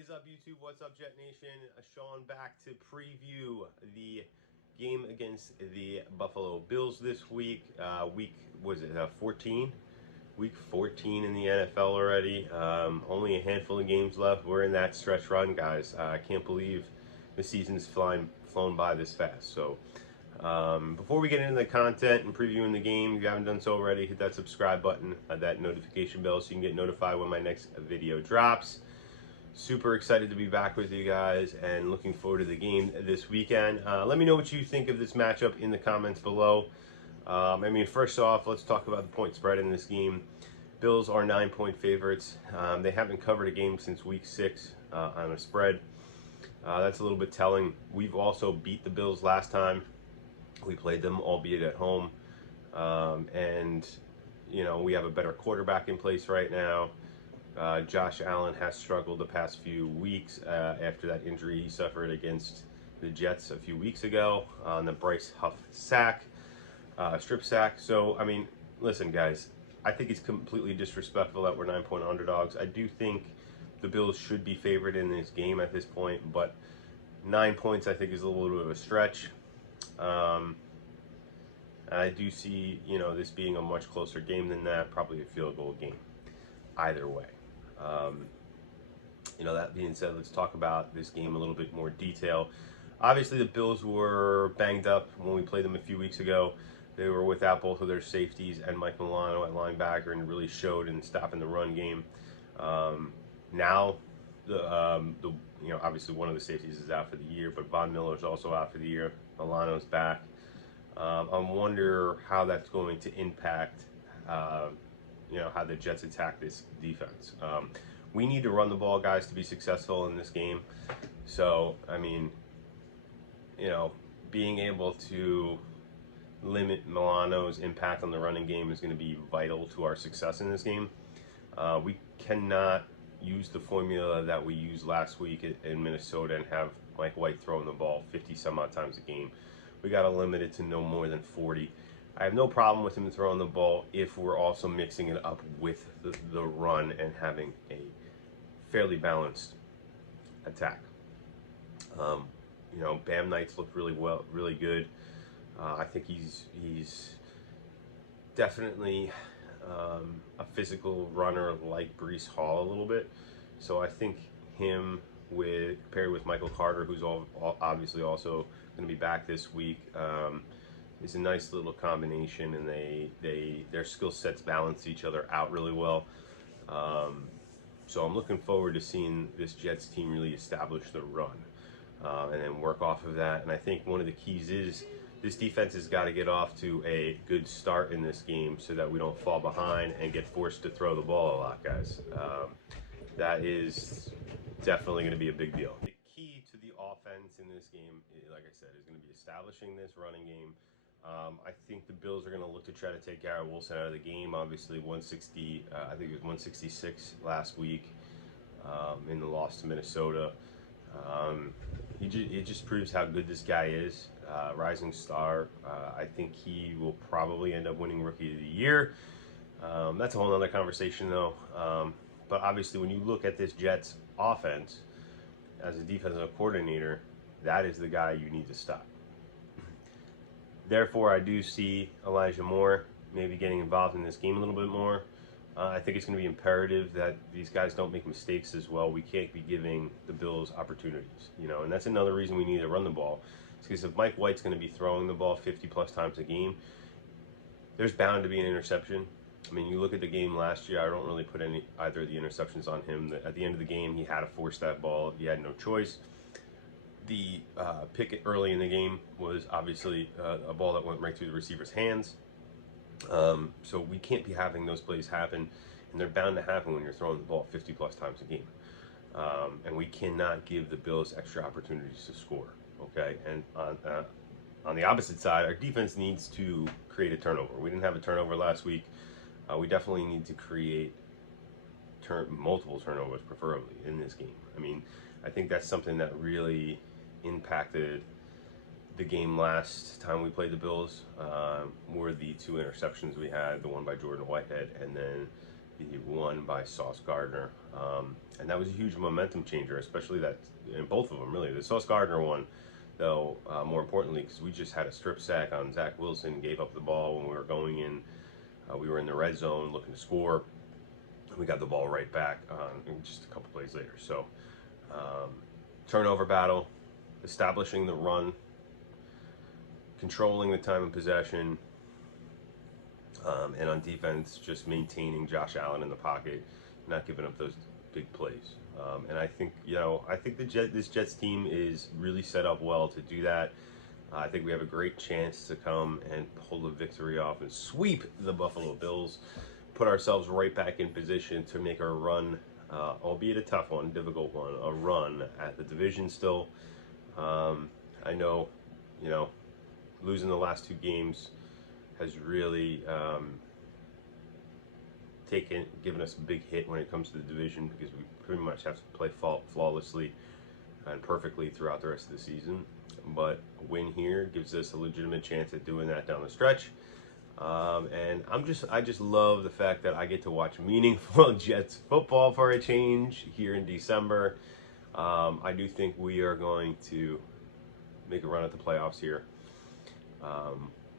is up, YouTube? What's up, Jet Nation? Sean back to preview the game against the Buffalo Bills this week. Week, was it 14? Week 14 in the NFL already. Only a handful of games left. We're in that stretch run, guys. I can't believe the season's flown by this fast. So before we get into the content and previewing the game, if you haven't done so already, hit that subscribe button, that notification bell, so you can get notified when my next video drops. Super excited to be back with you guys and looking forward to the game this weekend. Let me know what you think of this matchup in the comments below. First off, let's talk about the point spread in this game. Bills are 9-point favorites. They haven't covered a game since week 6 on a spread. That's a little bit telling. We've also beat the Bills last time. We played them, albeit at home. We have a better quarterback in place right now. Josh Allen has struggled the past few weeks after that injury he suffered against the Jets a few weeks ago on the Bryce Huff strip sack. So, listen, guys, I think it's completely disrespectful that we're 9-point underdogs. I do think the Bills should be favored in this game at this point, but 9 points I think is a little bit of a stretch. I do see, this being a much closer game than that, probably a field goal game either way. That being said, let's talk about this game a little bit more detail. Obviously, the Bills were banged up when we played them a few weeks ago. They were without both of their safeties and Mike Milano at linebacker, and really showed in stopping the run game. Now, obviously one of the safeties is out for the year, but Von Miller is also out for the year. Milano's back. I wonder how that's going to impact how the Jets attack this defense. We need to run the ball, guys, to be successful in this game. So, being able to limit Milano's impact on the running game is going to be vital to our success in this game. We cannot use the formula that we used last week in Minnesota and have Mike White throwing the ball 50 some odd times a game. We got to limit it to no more than 40. I have no problem with him throwing the ball if we're also mixing it up with the run and having a fairly balanced attack. Bam Knights looked really good. I think he's definitely a physical runner like Breece Hall a little bit. So I think him paired with Michael Carter, who's obviously also going to be back this week, is a nice little combination, and their skill sets balance each other out really well. So I'm looking forward to seeing this Jets team really establish the run and then work off of that. And I think one of the keys is this defense has got to get off to a good start in this game so that we don't fall behind and get forced to throw the ball a lot, guys. That is definitely going to be a big deal. The key to the offense in this game, like I said, is going to be establishing this running game. I think the Bills are going to look to try to take Garrett Wilson out of the game. Obviously, 160, I think it was 166 last week in the loss to Minnesota. It just proves how good this guy is. Rising star. I think he will probably end up winning Rookie of the Year. That's a whole other conversation, though. But obviously, when you look at this Jets offense as a defensive coordinator, that is the guy you need to stop. Therefore, I do see Elijah Moore maybe getting involved in this game a little bit more. I think it's going to be imperative that these guys don't make mistakes as well. We can't be giving the Bills opportunities, and that's another reason we need to run the ball. It's because if Mike White's going to be throwing the ball 50-plus times a game, there's bound to be an interception. You look at the game last year, I don't really put either of the interceptions on him. At the end of the game, he had to force that ball. He had no choice. The pick early in the game was obviously a ball that went right through the receiver's hands. So we can't be having those plays happen, and they're bound to happen when you're throwing the ball 50-plus times a game. And we cannot give the Bills extra opportunities to score, okay? And on the opposite side, our defense needs to create a turnover. We didn't have a turnover last week. We definitely need to create multiple turnovers, preferably, in this game. I think that's something that really impacted the game last time we played the Bills, were the 2 interceptions we had, the one by Jordan Whitehead and then He won by Sauce Gardner, and that was a huge momentum changer, especially that in both of them, really. The Sauce Gardner one, though, more importantly, because we just had a strip sack on Zach Wilson, gave up the ball when we were going in. We were in the red zone looking to score. We got the ball right back just a couple plays later. So, turnover battle, establishing the run, controlling the time of possession, and on defense, just maintaining Josh Allen in the pocket, not giving up those big plays. And I think, this Jets team is really set up well to do that. I think we have a great chance to come and pull the victory off and sweep the Buffalo Bills, put ourselves right back in position to make our run, albeit a tough one, difficult one, a run at the division still. I know, losing the last 2 games has really given us a big hit when it comes to the division, because we pretty much have to play flawlessly and perfectly throughout the rest of the season. But a win here gives us a legitimate chance at doing that down the stretch. And I just love the fact that I get to watch meaningful Jets football for a change here in December. I do think we are going to make a run at the playoffs here,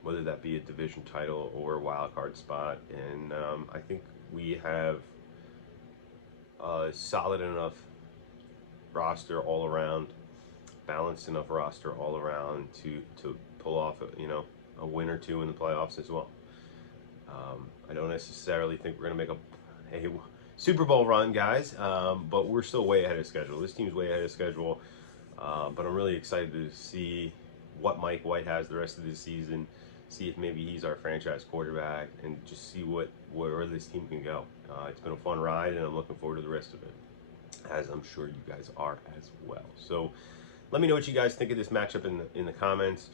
whether that be a division title or a wild card spot. And I think we have a solid enough roster all around, balanced enough roster all around to pull off a win or 2 in the playoffs as well. I don't necessarily think we're going to make a Super Bowl run, guys, but we're still way ahead of schedule. This team's way ahead of schedule, but I'm really excited to see what Mike White has the rest of the season, see if maybe he's our franchise quarterback, and just see where this team can go. It's been a fun ride, and I'm looking forward to the rest of it, as I'm sure you guys are as well. So let me know what you guys think of this matchup in the comments.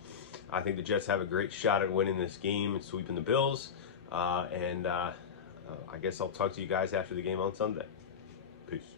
I think the Jets have a great shot at winning this game and sweeping the Bills. I guess I'll talk to you guys after the game on Sunday. Peace.